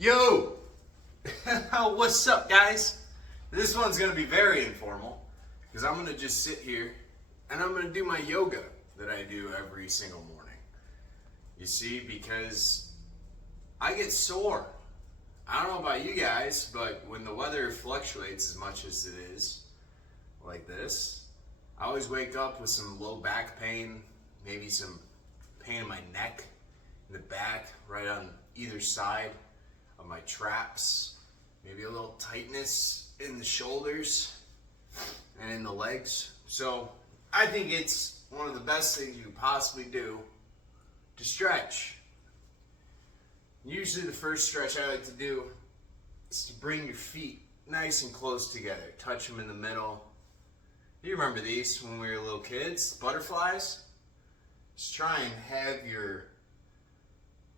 Yo! What's up, guys? This one's gonna be very informal because I'm gonna just sit here and I'm gonna do my yoga that I do every single morning. You see, because I get sore. I don't know about you guys, but when the weather fluctuates as much as it is, like this, I always wake up with some low back pain, maybe some pain in my neck, in the back, right on either side of my traps, maybe a little tightness in the shoulders and in the legs. So I think it's one of the best things you could possibly do to stretch. Usually the first stretch I like to do is to bring your feet nice and close together. Touch them in the middle. You remember these when we were little kids, butterflies? Just try and have your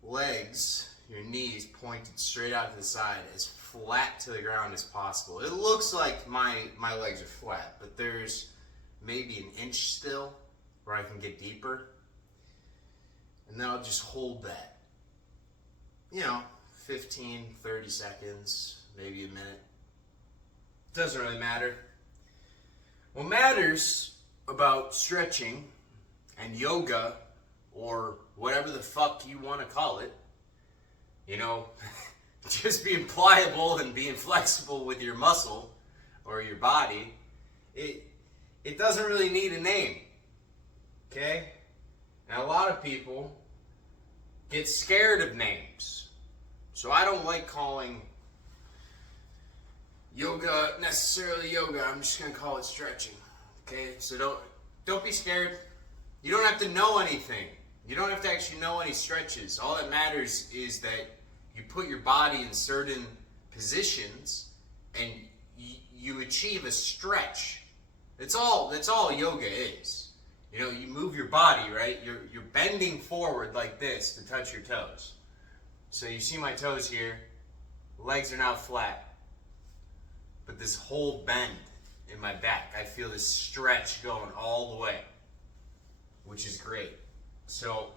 legs, your knees pointed straight out to the side, as flat to the ground as possible. It looks like my legs are flat, but there's maybe an inch still where I can get deeper. And then I'll just hold that. 15, 30 seconds, maybe a minute. Doesn't really matter. What matters about stretching and yoga, or whatever the fuck you want to call it, just being pliable and being flexible with your muscle or your body, it doesn't really need a name, okay? And a lot of people get scared of names. So I don't like calling yoga necessarily yoga. I'm just going to call it stretching, okay? So don't be scared. You don't have to know anything. You don't have to actually know any stretches. All that matters is that you put your body in certain positions and you achieve a stretch. That's all yoga is. You move your body, right? You're bending forward like this to touch your toes. So you see my toes here. Legs are now flat. But this whole bend in my back, I feel this stretch going all the way, which is great. So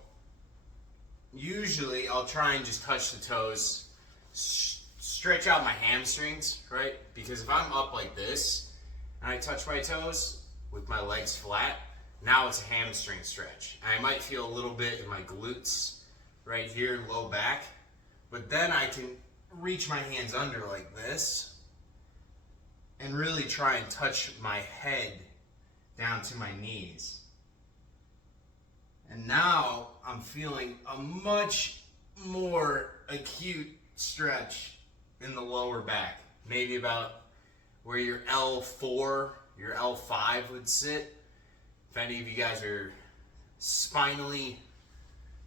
usually I'll try and just touch the toes, stretch out my hamstrings, right? Because if I'm up like this and I touch my toes with my legs flat, now it's a hamstring stretch. And I might feel a little bit in my glutes right here, low back, but then I can reach my hands under like this and really try and touch my head down to my knees. And now I'm feeling a much more acute stretch in the lower back. Maybe about where your L4, your L5 would sit. If any of you guys are spinally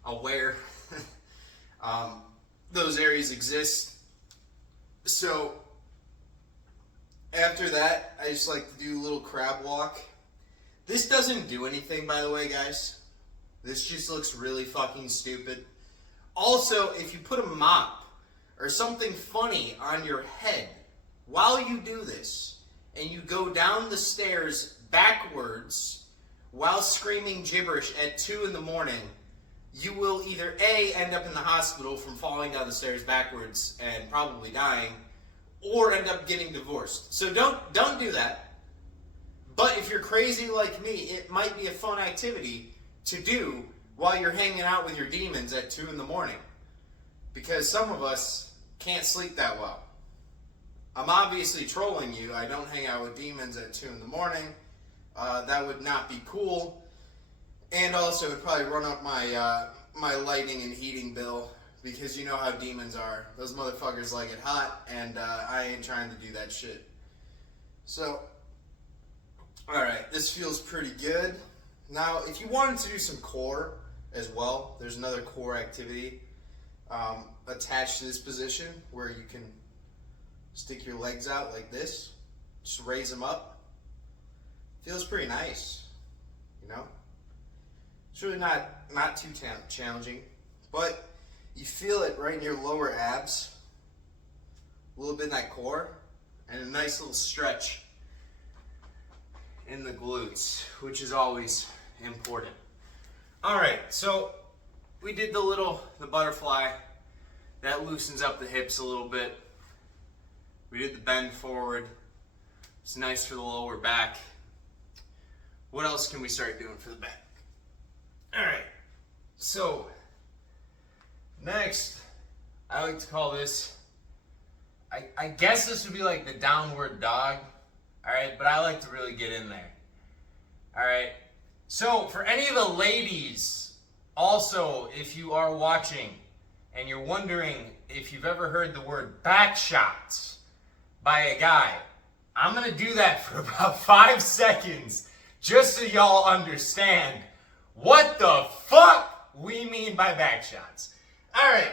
aware, those areas exist. So after that, I just like to do a little crab walk. This doesn't do anything, by the way, guys. This just looks really fucking stupid. Also, if you put a mop or something funny on your head while you do this, and you go down the stairs backwards while screaming gibberish at 2 in the morning, you will either A, end up in the hospital from falling down the stairs backwards and probably dying, or end up getting divorced. So don't do that. But if you're crazy like me, it might be a fun activity to do while you're hanging out with your demons at 2 in the morning. Because some of us can't sleep that well. I'm obviously trolling you. I don't hang out with demons at 2 in the morning. That would not be cool. And also it would probably run up my lighting and heating bill, because you know how demons are. Those motherfuckers like it hot, and I ain't trying to do that shit. So, alright, this feels pretty good. Now, if you wanted to do some core as well, there's another core activity attached to this position where you can stick your legs out like this, just raise them up. Feels pretty nice, It's really not too challenging, but you feel it right in your lower abs, a little bit in that core, and a nice little stretch in the glutes, which is always important. All right, so we did the butterfly. That loosens up the hips a little bit. We did the bend forward. It's nice for the lower back. What else can we start doing for the back? All right, so next, I like to call this, I guess this would be like the downward dog, all right, but I like to really get in there, all right? So for any of the ladies, also, if you are watching and you're wondering if you've ever heard the word back shots by a guy, I'm gonna do that for about 5 seconds just so y'all understand what the fuck we mean by back shots. All right,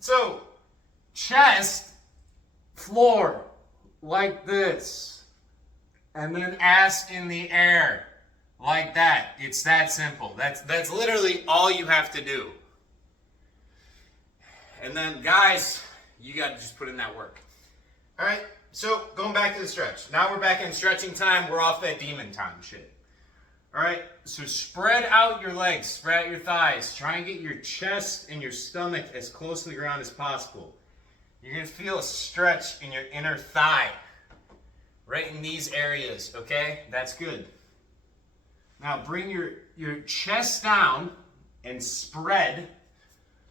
so chest, floor, like this, and then ass in the air, like that. It's that simple. That's literally all you have to do. And then guys, you gotta just put in that work. All right, so going back to the stretch. Now we're back in stretching time. We're off that demon time shit. All right, so spread out your legs, spread out your thighs. Try and get your chest and your stomach as close to the ground as possible. You're gonna feel a stretch in your inner thigh, right in these areas, okay? That's good. Now bring your chest down and spread,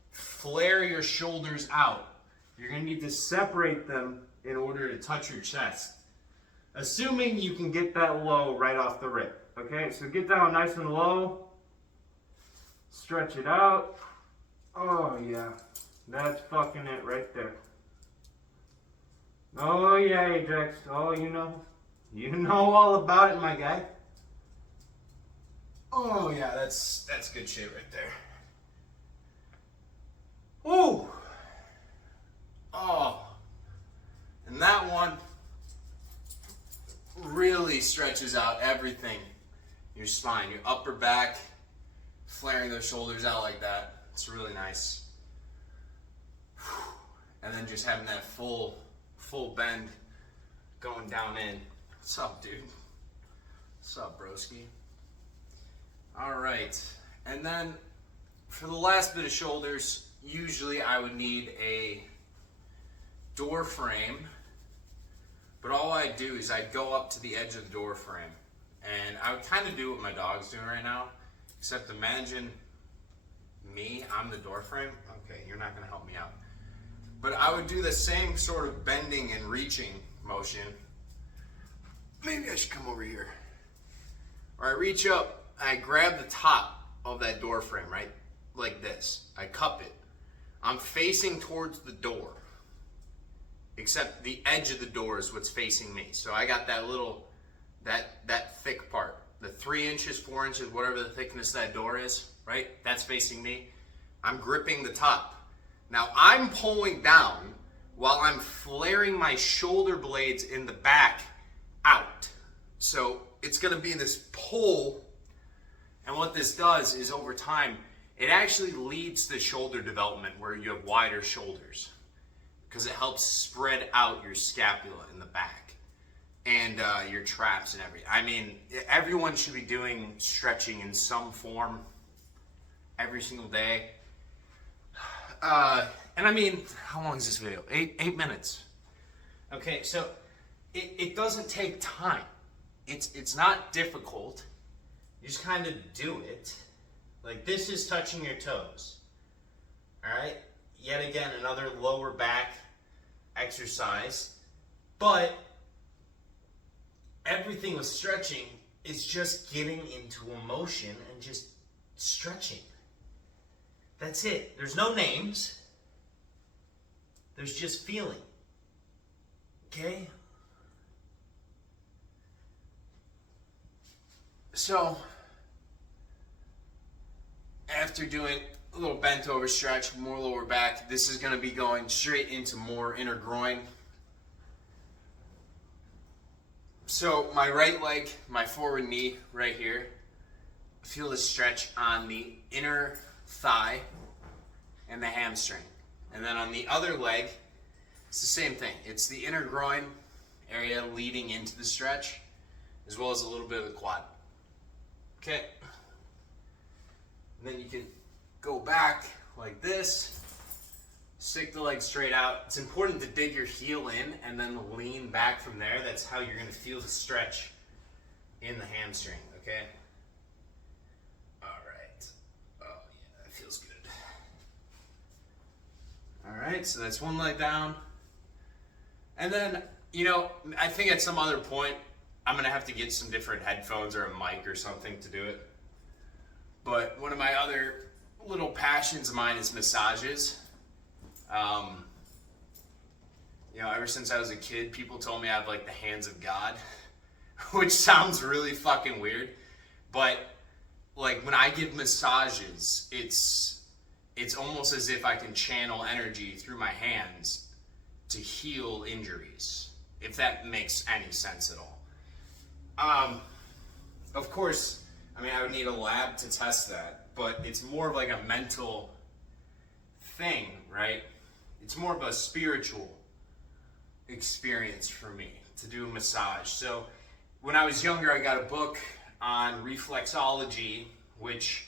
flare your shoulders out. You're gonna need to separate them in order to touch your chest. Assuming you can get that low right off the rip. Okay, so get down nice and low. Stretch it out. Oh yeah, that's fucking it right there. Oh yeah, Ajax. Oh, you know all about it, my guy. Oh yeah, that's good shit right there. Woo! Oh, and that one really stretches out everything. Your spine, your upper back, flaring those shoulders out like that. It's really nice. And then just having that full bend going down in. What's up, dude? What's up, broski? All right, and then for the last bit of shoulders, usually I would need a door frame, but all I do is I'd go up to the edge of the door frame. And I would kind of do what my dog's doing right now, except imagine me, I'm the door frame. Okay, you're not gonna help me out. But I would do the same sort of bending and reaching motion. Maybe I should come over here. Or I reach up, I grab the top of that door frame, right? Like this. I cup it. I'm facing towards the door. Except the edge of the door is what's facing me. So I got that little, that thick part, the 3 inches, 4 inches, whatever the thickness of that door is, right? That's facing me. I'm gripping the top. Now I'm pulling down while I'm flaring my shoulder blades in the back out. So it's gonna be this pull, and what this does is over time, it actually leads to shoulder development where you have wider shoulders because it helps spread out your scapula in the back. And your traps and everything. I mean, everyone should be doing stretching in some form every single day. And I mean, how long is this video? 8 minutes. Okay, so it doesn't take time. It's not difficult. You just kind of do it. Like this is touching your toes. All right? Yet again, another lower back exercise. But everything with stretching is just getting into a motion and just stretching. That's it. There's no names. There's just feeling. Okay? So, after doing a little bent over stretch, more lower back, this is going to be going straight into more inner groin. So my right leg, my forward knee right here, feel the stretch on the inner thigh and the hamstring. And then on the other leg, it's the same thing. It's the inner groin area leading into the stretch, as well as a little bit of the quad. Okay. And then you can go back like this, Stick the leg straight out. It's important to dig your heel in and then lean back from there. That's how you're going to feel the stretch in the hamstring, okay? All right. Oh, yeah, that feels good. All right, so that's one leg down. And then, I think at some other point, I'm going to have to get some different headphones or a mic or something to do it. But one of my other little passions of mine is massages. Ever since I was a kid, people told me I have like the hands of God, which sounds really fucking weird. But like when I give massages, it's almost as if I can channel energy through my hands to heal injuries, if that makes any sense at all. Of course, I would need a lab to test that, but it's more of like a mental thing, right? It's more of a spiritual experience for me to do a massage. So when I was younger, I got a book on reflexology, which,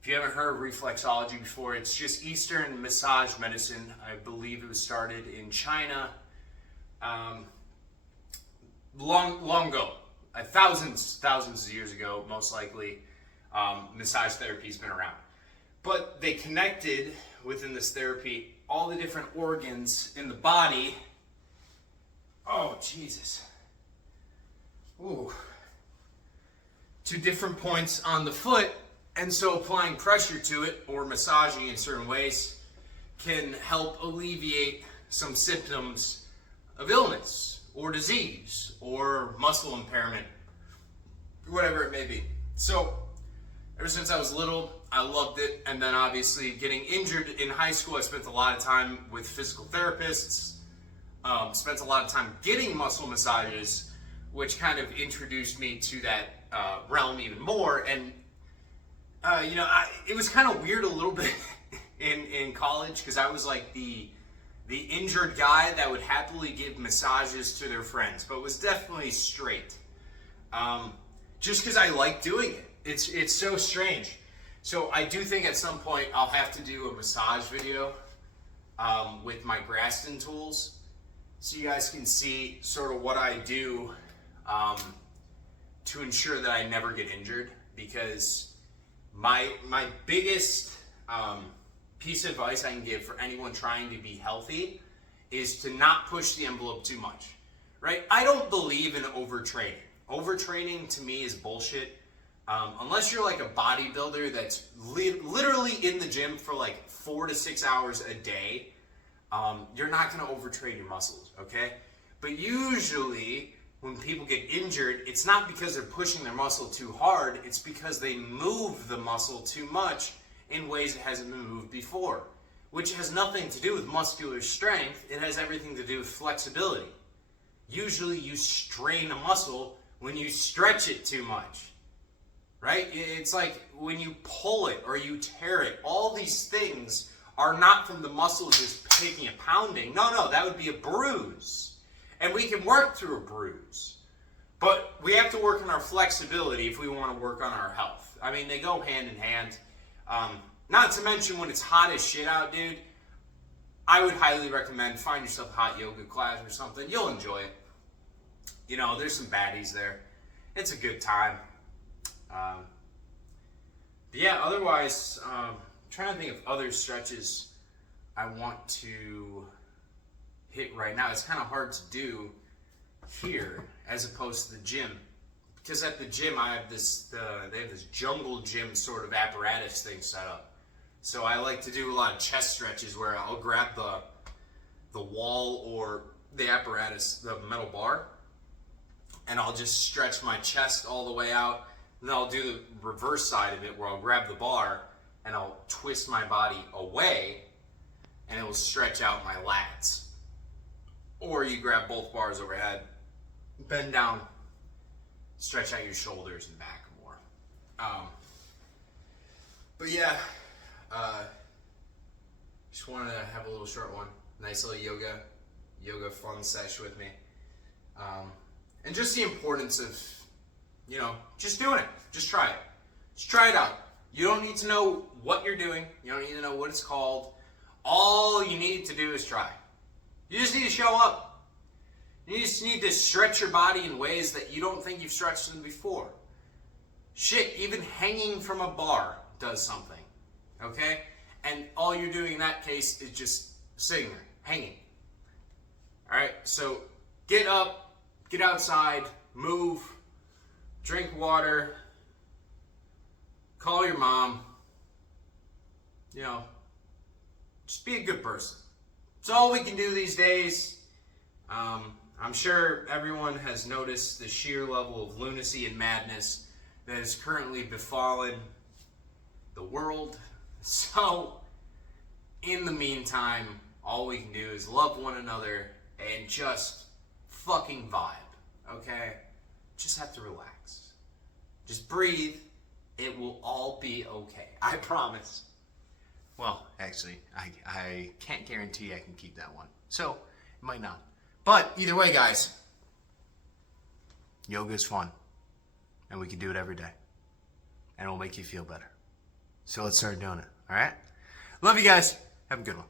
if you haven't heard of reflexology before, it's just Eastern massage medicine. I believe it was started in China long ago, thousands of years ago, most likely. Massage therapy's been around. But they connected within this therapy all the different organs in the body. Oh, Jesus. Ooh. To different points on the foot. And so applying pressure to it or massaging in certain ways can help alleviate some symptoms of illness or disease or muscle impairment, whatever it may be. So ever since I was little, I loved it. And then obviously getting injured in high school, I spent a lot of time with physical therapists, spent a lot of time getting muscle massages, which kind of introduced me to that realm even more. And it was kind of weird a little bit in college because I was like the injured guy that would happily give massages to their friends, but was definitely straight. Just because I like doing it. It's so strange. So I do think at some point I'll have to do a massage video with my Graston tools, so you guys can see sort of what I do to ensure that I never get injured. Because my biggest piece of advice I can give for anyone trying to be healthy is to not push the envelope too much, right? I don't believe in overtraining. Overtraining to me is bullshit. Unless you're like a bodybuilder that's literally in the gym for like 4 to 6 hours a day, you're not going to overtrain your muscles, okay? But usually when people get injured, it's not because they're pushing their muscle too hard, it's because they move the muscle too much in ways it hasn't been moved before, which has nothing to do with muscular strength. It has everything to do with flexibility. Usually you strain a muscle when you stretch it too much. Right? It's like when you pull it or you tear it, all these things are not from the muscle just taking a pounding. No, that would be a bruise. And we can work through a bruise. But we have to work on our flexibility if we want to work on our health. They go hand in hand. Not to mention when it's hot as shit out, dude, I would highly recommend find yourself a hot yoga class or something. You'll enjoy it. There's some baddies there. It's a good time. But yeah, otherwise, I'm trying to think of other stretches I want to hit right now. It's kind of hard to do here as opposed to the gym, because at the gym I have they have this jungle gym sort of apparatus thing set up. So I like to do a lot of chest stretches where I'll grab the wall or the apparatus, the metal bar, and I'll just stretch my chest all the way out. And then I'll do the reverse side of it where I'll grab the bar and I'll twist my body away and it will stretch out my lats. Or you grab both bars overhead, bend down, stretch out your shoulders and back more. But yeah, just wanted to have a little short one. Nice little yoga fun sesh with me. And just the importance of, just doing it. Just try it. Just try it out. You don't need to know what you're doing. You don't need to know what it's called. All you need to do is try. You just need to show up. You just need to stretch your body in ways that you don't think you've stretched them before. Shit, even hanging from a bar does something. Okay? And all you're doing in that case is just sitting there, hanging. Alright, so get up, get outside, move, drink water, call your mom, you know, just be a good person. It's all we can do these days. I'm sure everyone has noticed the sheer level of lunacy and madness that is currently befallen the world. So, in the meantime, all we can do is love one another and just fucking vibe, okay? Just have to relax. Just breathe. It will all be okay. I promise. Well, actually, I can't guarantee I can keep that one. So, it might not. But either way, guys, yoga is fun. And we can do it every day. And it'll make you feel better. So let's start doing it, alright? Love you guys. Have a good one.